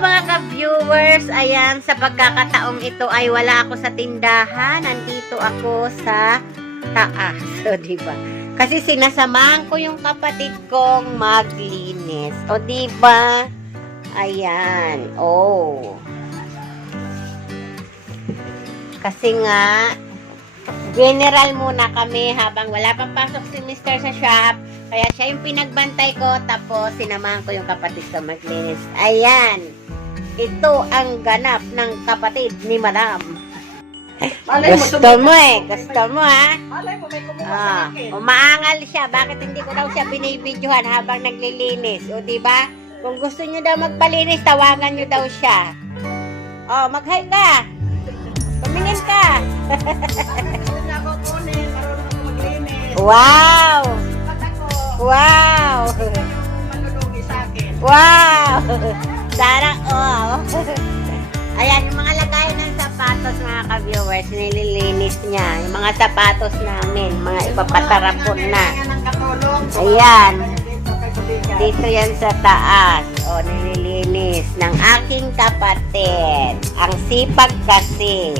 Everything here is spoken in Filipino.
mga ka-viewers, ayan, sa pagkakataong ito ay wala ako sa tindahan. Nandito ako sa taas. O, diba? Kasi sinasamahan ko yung kapatid kong maglinis. O, diba? Ayan. Oh. Kasi nga, general muna kami habang wala pang pasok si Mr. sa shop. Kaya siya yung pinagbantay ko, tapos sinamahan ko yung kapatid ko maglinis. Ayan. Ito ang ganap ng kapatid ni Madam. Malay mo, Gusto mo eh. Gusto mo ha. Malay mo, may kumuha sa Ah, akin. umaangal siya. Bakit hindi ko daw siya binibidyohan habang naglilinis? O, di ba? Kung gusto niyo daw magpalinis, tawagan niyo daw siya. Oh, mag-hi ka. Tumingin ka. Marunong ako kunin, marunong ako maglinis. Wow! Wow! Manulugi sa akin. Wow! Sana all. Ayan, yung mga lagayan ng sapatos, mga ka-viewers, nililinis niya. Yung mga sapatos namin, mga ipapatarapon na. Ayan. Dito yan sa taas. O, nililinis ng aking kapatid. Ang sipag kasi.